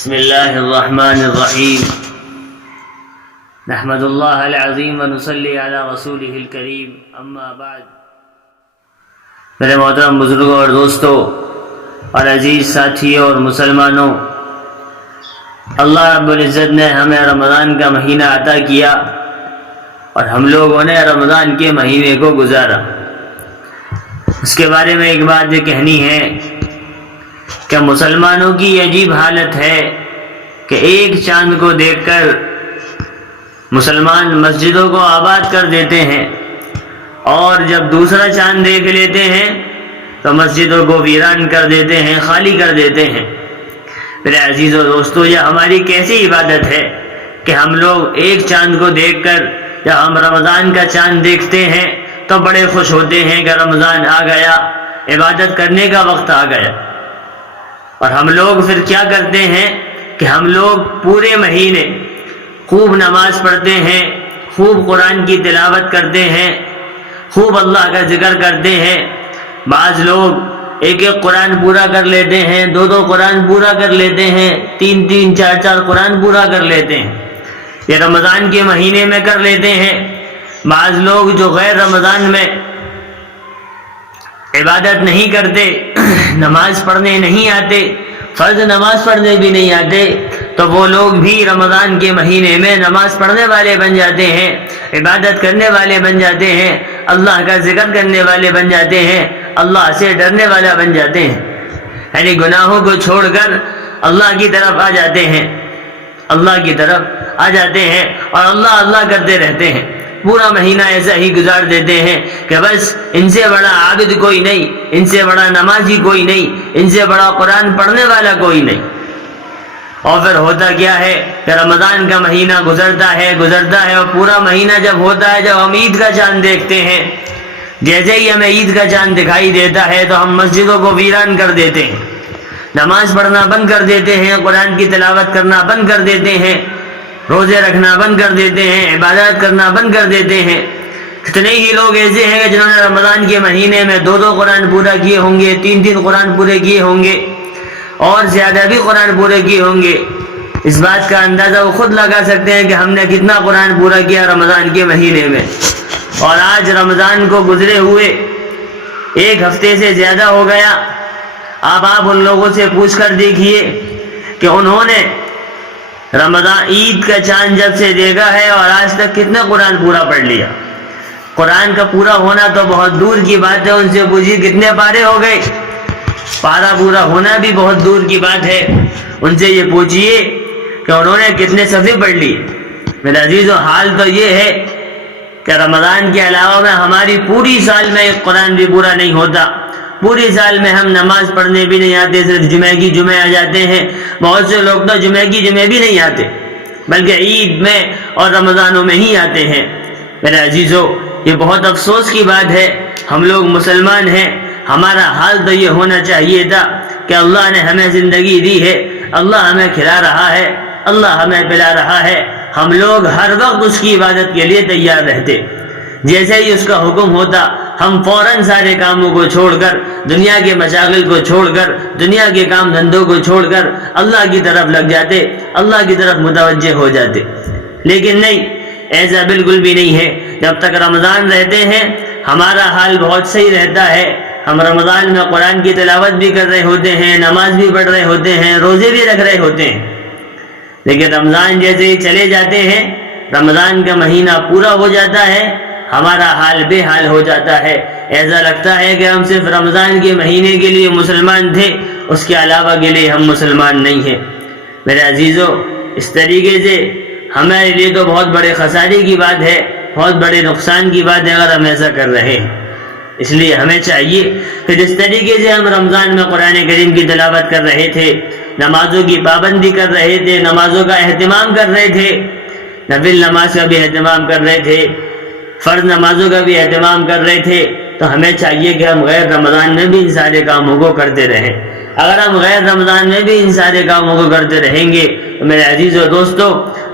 بسم اللہ الرحمن الرحیم نحمد اللہ العظیم ونصلی علی رسولہ الکریم اما بعد۔ میرے محترم بزرگوں اور دوستوں اور عزیز ساتھیوں اور مسلمانوں، اللہ رب العزت نے ہمیں رمضان کا مہینہ عطا کیا اور ہم لوگوں نے رمضان کے مہینے کو گزارا۔ اس کے بارے میں ایک بات یہ کہنی ہے کہ مسلمانوں کی یہ عجیب حالت ہے کہ ایک چاند کو دیکھ کر مسلمان مسجدوں کو آباد کر دیتے ہیں، اور جب دوسرا چاند دیکھ لیتے ہیں تو مسجدوں کو ویران کر دیتے ہیں، خالی کر دیتے ہیں۔ میرے عزیزوں دوستو، یہ ہماری کیسی عبادت ہے کہ ہم لوگ ایک چاند کو دیکھ کر، جب ہم رمضان کا چاند دیکھتے ہیں تو بڑے خوش ہوتے ہیں کہ رمضان آ گیا، عبادت کرنے کا وقت آ گیا۔ اور ہم لوگ پھر کیا کرتے ہیں کہ ہم لوگ پورے مہینے خوب نماز پڑھتے ہیں، خوب قرآن کی تلاوت کرتے ہیں، خوب اللہ کا ذکر کرتے ہیں۔ بعض لوگ ایک ایک قرآن پورا کر لیتے ہیں، دو دو قرآن پورا کر لیتے ہیں، تین تین چار چار قرآن پورا کر لیتے ہیں، یہ رمضان کے مہینے میں کر لیتے ہیں۔ بعض لوگ جو غیر رمضان میں عبادت نہیں کرتے، نماز پڑھنے نہیں آتے، فرض نماز پڑھنے بھی نہیں آتے، تو وہ لوگ بھی رمضان کے مہینے میں نماز پڑھنے والے بن جاتے ہیں، عبادت کرنے والے بن جاتے ہیں، اللہ کا ذکر کرنے والے بن جاتے ہیں، اللہ سے ڈرنے والا بن جاتے ہیں، یعنی گناہوں کو چھوڑ کر اللہ کی طرف آ جاتے ہیں، اللہ کی طرف آ جاتے ہیں اور اللہ اللہ کرتے رہتے ہیں۔ پورا مہینہ ایسا ہی گزار دیتے ہیں کہ بس ان سے بڑا عابد کوئی نہیں، ان سے بڑا نمازی کوئی نہیں، ان سے بڑا قرآن پڑھنے والا کوئی نہیں۔ اور پھر ہوتا کیا ہے کہ رمضان کا مہینہ گزرتا ہے اور پورا مہینہ جب ہوتا ہے، جب ہم عید کا چاند دیکھتے ہیں، جیسے ہی ہمیں عید کا چاند دکھائی دیتا ہے تو ہم مسجدوں کو ویران کر دیتے ہیں، نماز پڑھنا بند کر دیتے ہیں، قرآن کی تلاوت کرنا بند کر دیتے ہیں، روزے رکھنا بند کر دیتے ہیں، عبادات کرنا بند کر دیتے ہیں۔ کتنے ہی لوگ ایسے ہیں کہ جنہوں نے رمضان کے مہینے میں دو دو قرآن پورا کیے ہوں گے، تین تین قرآن پورے کیے ہوں گے، اور زیادہ بھی قرآن پورے کیے ہوں گے۔ اس بات کا اندازہ وہ خود لگا سکتے ہیں کہ ہم نے کتنا قرآن پورا کیا رمضان کے مہینے میں۔ اور آج رمضان کو گزرے ہوئے ایک ہفتے سے زیادہ ہو گیا۔ اب آپ ان لوگوں سے پوچھ کر دیکھیے کہ انہوں نے رمضان عید کا چاند جب سے دیکھا ہے اور آج تک کتنا قرآن پورا پڑھ لیا۔ قرآن کا پورا ہونا تو بہت دور کی بات ہے، ان سے پوچھیے کتنے پارے ہو گئے، پارا پورا ہونا بھی بہت دور کی بات ہے۔ ان سے یہ پوچھیے کہ انہوں نے کتنے صفحے پڑھ لیے۔ میرے عزیزو، حال تو یہ ہے کہ رمضان کے علاوہ میں ہماری پوری سال میں ایک قرآن بھی پورا نہیں ہوتا، پوری سال میں ہم نماز پڑھنے بھی نہیں آتے، صرف جمعہ کی جمعہ آ جاتے ہیں۔ بہت سے لوگ تو جمعہ کی جمعہ بھی نہیں آتے، بلکہ عید میں اور رمضانوں میں ہی آتے ہیں۔ میرے عزیزو، یہ بہت افسوس کی بات ہے، ہم لوگ مسلمان ہیں، ہمارا حال تو یہ ہونا چاہیے تھا کہ اللہ نے ہمیں زندگی دی ہے، اللہ ہمیں کھلا رہا ہے، اللہ ہمیں پلا رہا ہے، ہم لوگ ہر وقت اس کی عبادت کے لیے تیار رہتے۔ جیسے ہی اس کا حکم ہوتا ہم فوراً سارے کاموں کو چھوڑ کر، دنیا کے مشاغل کو چھوڑ کر، دنیا کے کام دھندوں کو چھوڑ کر اللہ کی طرف لگ جاتے، اللہ کی طرف متوجہ ہو جاتے۔ لیکن نہیں، ایسا بالکل بھی نہیں ہے۔ جب تک رمضان رہتے ہیں ہمارا حال بہت صحیح رہتا ہے، ہم رمضان میں قرآن کی تلاوت بھی کر رہے ہوتے ہیں، نماز بھی پڑھ رہے ہوتے ہیں، روزے بھی رکھ رہے ہوتے ہیں۔ لیکن رمضان جیسے ہی چلے جاتے ہیں، رمضان کا مہینہ پورا ہو جاتا ہے، ہمارا حال بے حال ہو جاتا ہے۔ ایسا لگتا ہے کہ ہم صرف رمضان کے مہینے کے لیے مسلمان تھے، اس کے علاوہ کے لیے ہم مسلمان نہیں ہیں۔ میرے عزیزو، اس طریقے سے ہمارے لیے تو بہت بڑے خسارے کی بات ہے، بہت بڑے نقصان کی بات ہے اگر ہم ایسا کر رہے ہیں۔ اس لیے ہمیں چاہیے کہ جس طریقے سے ہم رمضان میں قرآن کریم کی تلاوت کر رہے تھے، نمازوں کی پابندی کر رہے تھے، نمازوں کا اہتمام کر رہے تھے، نفل نماز کا بھی اہتمام کر رہے تھے، فرض نمازوں کا بھی اہتمام کر رہے تھے، تو ہمیں چاہیے کہ ہم غیر رمضان میں بھی ان سارے کاموں کو کرتے رہیں۔ اگر ہم غیر رمضان میں بھی ان سارے کاموں کو کرتے رہیں گے تو میرے عزیز و دوستو،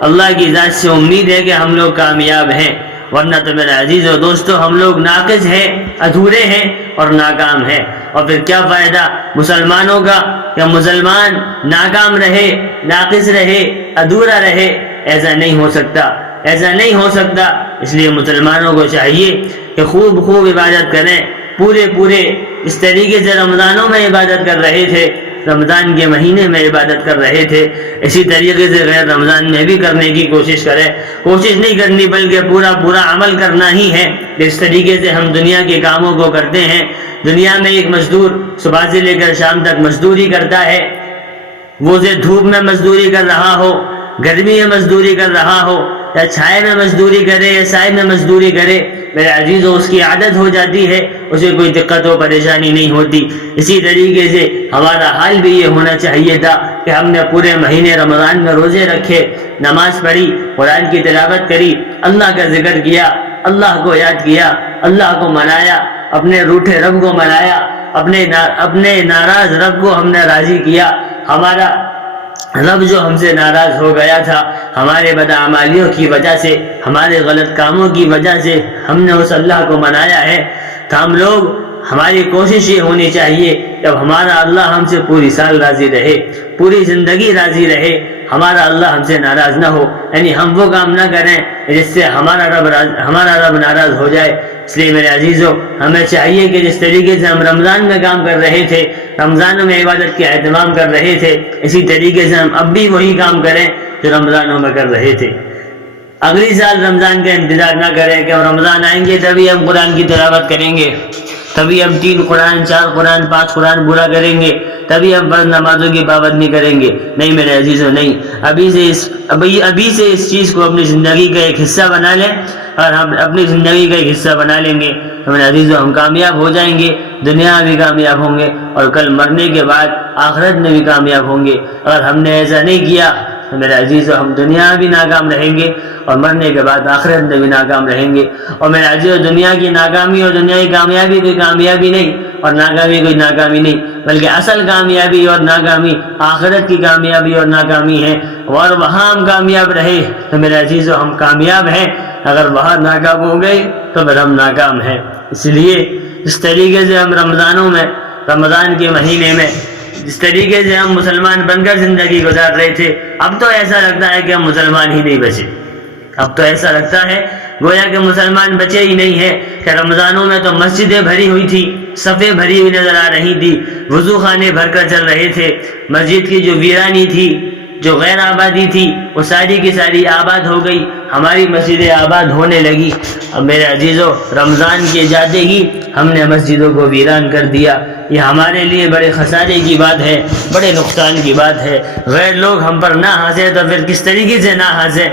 اللہ کی ذات سے امید ہے کہ ہم لوگ کامیاب ہیں، ورنہ تو میرے عزیز و دوستو ہم لوگ ناقص ہیں، ادھورے ہیں اور ناکام ہیں. اور پھر کیا فائدہ مسلمانوں کا کہ مسلمان ناکام رہے، ناقص رہے، ادھورا رہے؟ ایسا نہیں ہو سکتا، ایسا نہیں ہو سکتا. اس لیے مسلمانوں کو چاہیے کہ خوب عبادت کریں، پورے اس طریقے سے رمضانوں میں عبادت کر رہے تھے، رمضان کے مہینے میں عبادت کر رہے تھے، اسی طریقے سے غیر رمضان میں بھی کرنے کی کوشش کریں. کوشش نہیں کرنی بلکہ پورا عمل کرنا ہی ہے. جس طریقے سے ہم دنیا کے کاموں کو کرتے ہیں، دنیا میں ایک مزدور صبح سے لے کر شام تک مزدوری کرتا ہے، وہ سے دھوپ میں مزدوری کر رہا ہو، گرمی میں مزدوری کر رہا ہو، یا چھائے میں مزدوری کرے یا سائے میں مزدوری کرے، میرے عزیزو اس کی عادت ہو جاتی ہے، اسے کوئی دقت و پریشانی نہیں ہوتی. اسی طریقے سے ہمارا حال بھی یہ ہونا چاہیے تھا کہ ہم نے پورے مہینے رمضان میں روزے رکھے، نماز پڑھی، قرآن کی تلاوت کری، اللہ کا ذکر کیا، اللہ کو یاد کیا، اللہ کو منایا، اپنے روٹھے رب کو منایا، اپنے ناراض رب کو ہم نے راضی کیا. ہمارا رب جو ہم سے ناراض ہو گیا تھا ہمارے بدعمالیوں کی وجہ سے، ہمارے غلط کاموں کی وجہ سے، ہم نے اس اللہ کو منایا ہے. تو ہم لوگ، ہماری کوشش یہ ہونی چاہیے کہ ہمارا اللہ ہم سے پوری سال راضی رہے، پوری زندگی راضی رہے، ہمارا اللہ ہم سے ناراض نہ ہو. یعنی ہم وہ کام نہ کریں جس سے ہمارا رب ناراض ہو جائے. اس لیے میرے عزیزو ہمیں چاہیے کہ جس طریقے سے ہم رمضان میں کام کر رہے تھے، رمضانوں میں عبادت کا اہتمام کر رہے تھے، اسی طریقے سے ہم اب بھی وہی کام کریں جو رمضانوں میں کر رہے تھے. اگلی سال رمضان کا انتظار نہ کریں کہ رمضان آئیں گے تبھی ہم قرآن کی تلاوت کریں گے، تبھی ہم 3 قرآن 4 قرآن 5 قرآن پورا کریں گے، تبھی ہم فرض نمازوں کی پابندی کریں گے. نہیں میرے عزیزو، نہیں. ابھی سے اس چیز کو اپنی زندگی کا ایک حصہ بنا لیں، اور ہم اپنی زندگی کا ایک حصہ بنا لیں گے تو میرے عزیزو ہم کامیاب ہو جائیں گے، دنیا میں بھی کامیاب ہوں گے اور کل مرنے کے بعد آخرت میں بھی کامیاب ہوں گے. اگر ہم نے ایسا نہیں کیا تو میرے عزیزو ہم دنیا میں بھی ناکام رہیں گے اور مرنے کے بعد آخرت میں بھی ناکام رہیں گے. اور میرے عزیزو دنیا کی ناکامی اور دنیا کی کامیابی کوئی کامیابی نہیں، اور ناکامی کوئی ناکامی نہیں، بلکہ اصل کامیابی اور ناکامی آخرت کی کامیابی اور ناکامی ہے. اور وہاں ہم کامیاب رہے تو میرے عزیزو ہم کامیاب ہیں، اگر وہاں ناکام ہو گئے تو پھر ہم ناکام ہیں. اس لیے اس طریقے سے ہم رمضانوں میں، رمضان کے مہینے میں جس طریقے سے ہم مسلمان بن کر زندگی گزار رہے تھے، اب تو ایسا لگتا ہے کہ ہم مسلمان ہی نہیں بچے. اب تو ایسا لگتا ہے گویا کہ مسلمان بچے ہی نہیں ہیں. کہ رمضانوں میں تو مسجدیں بھری ہوئی تھی، صفیں بھری ہوئی نظر آ رہی تھی، وضو خانے بھر کر چل رہے تھے. مسجد کی جو ویرانی تھی، جو غیر آبادی تھی، وہ ساری کی ساری آباد ہو گئی، ہماری مسجدیں آباد ہونے لگی. اب میرے عزیزو رمضان کے جاتے ہی ہم نے مسجدوں کو ویران کر دیا. یہ ہمارے لیے بڑے خسارے کی بات ہے، بڑے نقصان کی بات ہے. غیر لوگ ہم پر نہ ہنسے تو پھر کس طریقے سے نہ ہنسے؟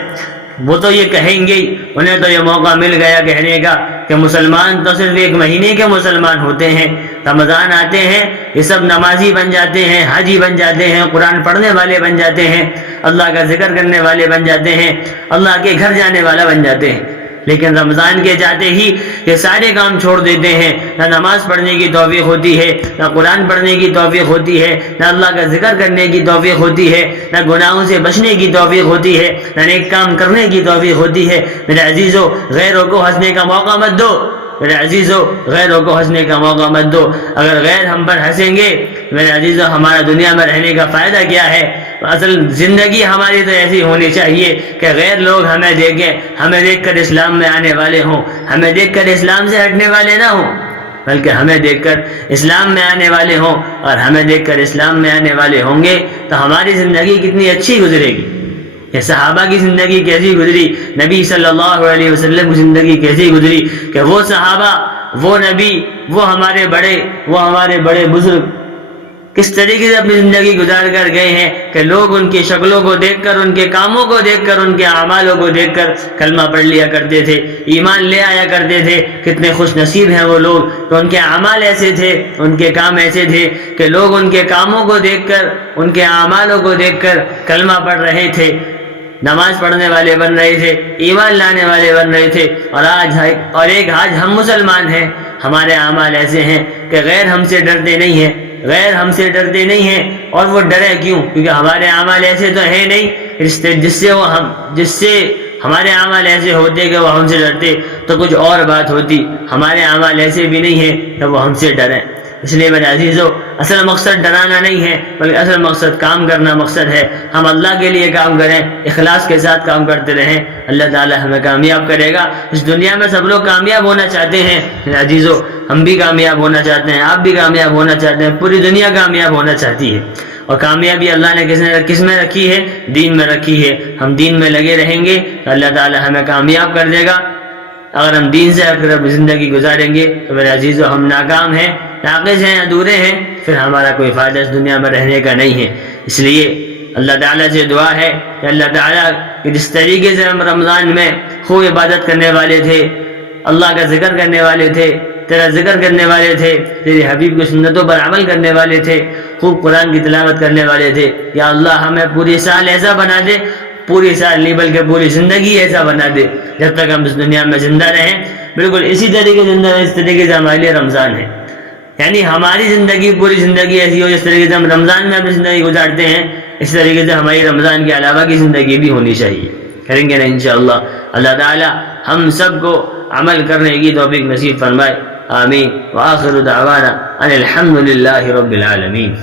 وہ تو یہ کہیں گے، انہیں تو یہ موقع مل گیا کہنے کا کہ مسلمان تو صرف 1 مہینے کے مسلمان ہوتے ہیں. رمضان آتے ہیں یہ سب نمازی بن جاتے ہیں، حاجی بن جاتے ہیں، قرآن پڑھنے والے بن جاتے ہیں، اللہ کا ذکر کرنے والے بن جاتے ہیں، اللہ کے گھر جانے والا بن جاتے ہیں. لیکن رمضان کے جاتے ہی یہ سارے کام چھوڑ دیتے ہیں. نہ نماز پڑھنے کی توفیق ہوتی ہے، نہ قرآن پڑھنے کی توفیق ہوتی ہے، نہ اللہ کا ذکر کرنے کی توفیق ہوتی ہے، نہ گناہوں سے بچنے کی توفیق ہوتی ہے، نہ نیک کام کرنے کی توفیق ہوتی ہے. میرے عزیزو غیروں کو ہنسنے کا موقع مت دو، میرے عزیزو غیروں کو ہنسنے کا موقع مت دو. اگر غیر ہم پر ہنسیں گے میرے عزیزو ہمارا دنیا میں رہنے کا فائدہ کیا ہے؟ اصل زندگی ہماری تو ایسی ہونی چاہیے کہ غیر لوگ ہمیں دیکھیں، ہمیں دیکھ کر اسلام میں آنے والے ہوں، ہمیں دیکھ کر اسلام سے ہٹنے والے نہ ہوں، بلکہ ہمیں دیکھ کر اسلام میں آنے والے ہوں. اور ہمیں دیکھ کر اسلام میں آنے والے ہوں گے تو ہماری زندگی کتنی اچھی گزرے گی. کہ صحابہ کی زندگی کیسی گزری، نبی صلی اللہ علیہ وسلم کی زندگی کیسی گزری، کہ وہ صحابہ، وہ نبی، وہ ہمارے بڑے بزرگ کس طریقے سے اپنی زندگی گزار کر گئے ہیں کہ لوگ ان کی شکلوں کو دیکھ کر، ان کے کاموں کو دیکھ کر، ان کے اعمالوں کو دیکھ کر کلمہ پڑھ لیا کرتے تھے، ایمان لے آیا کرتے تھے. کتنے خوش نصیب ہیں وہ لوگ کہ ان کے اعمال ایسے تھے، ان کے کام ایسے تھے کہ لوگ ان کے کاموں کو دیکھ کر، ان کے اعمالوں کو دیکھ کر کلمہ پڑھ رہے تھے، نماز پڑھنے والے بن رہے تھے، ایمان لانے والے بن رہے تھے. اور آج ہم مسلمان ہیں، ہمارے اعمال ایسے ہیں کہ غیر ہم سے ڈرتے نہیں ہیں، غیر ہم سے ڈرتے نہیں ہیں. اور وہ ڈرے کیوں؟ کیونکہ ہمارے اعمال ایسے تو ہیں نہیں جس سے ہمارے اعمال ایسے ہوتے کہ وہ ہم سے ڈرتے تو کچھ اور بات ہوتی، ہمارے اعمال ایسے بھی نہیں ہیں کہ وہ ہم سے ڈریں۔ اس لیے میرے عزیزو، اصل مقصد ڈرانا نہیں ہے، بلکہ اصل مقصد کام کرنا مقصد ہے۔ ہم اللہ کے لیے کام کریں، اخلاص کے ساتھ کام کرتے رہیں، اللہ تعالی ہمیں کامیاب کرے گا۔ اس دنیا میں سب لوگ کامیاب ہونا چاہتے ہیں میرے عزیزو، ہم بھی کامیاب ہونا چاہتے ہیں، آپ بھی کامیاب ہونا چاہتے ہیں، پوری دنیا کامیاب ہونا چاہتی ہے۔ اور کامیابی اللہ نے کس میں رکھی ہے؟ دین میں رکھی ہے۔ ہم دین میں لگے رہیں گے تو اللہ تعالی ہمیں کامیاب کر دے گا۔ اگر ہم دین سے ہٹ کر زندگی گزاریں گے تو میرے عزیزو ہم ناکام ہیں، ناقص ہیں، ادھورے ہیں، پھر ہمارا کوئی فائدہ اس دنیا میں رہنے کا نہیں ہے۔ اس لیے اللہ تعالیٰ سے دعا ہے کہ اللہ تعالیٰ کہ جس طریقے سے ہم رمضان میں خوب عبادت کرنے والے تھے، اللہ کا ذکر کرنے والے تھے، تیرا ذکر کرنے والے تھے، تیرے حبیب کی سنتوں پر عمل کرنے والے تھے، خوب قرآن کی تلاوت کرنے والے تھے، یا اللہ ہمیں پوری سال ایسا بنا دے، پوری سال نہیں بلکہ پوری زندگی ایسا بنا دے جب تک ہم اس دنیا میں زندہ رہیں، بالکل اسی طریقے سے زندہ رہیں، اس طریقے سے ہمارے لیے رمضان ہے۔ یعنی ہماری زندگی پوری زندگی ایسی ہو جس طریقے سے ہم رمضان میں اپنی زندگی گزارتے ہیں، اس طریقے سے ہماری رمضان کے علاوہ کی زندگی بھی ہونی چاہیے۔ کریں گے نا انشاءاللہ۔ اللہ تعالی ہم سب کو عمل کرنے کی توفیق نصیب فرمائے، آمین۔ وآخر دعوانا ان الحمد للہ رب العالمین۔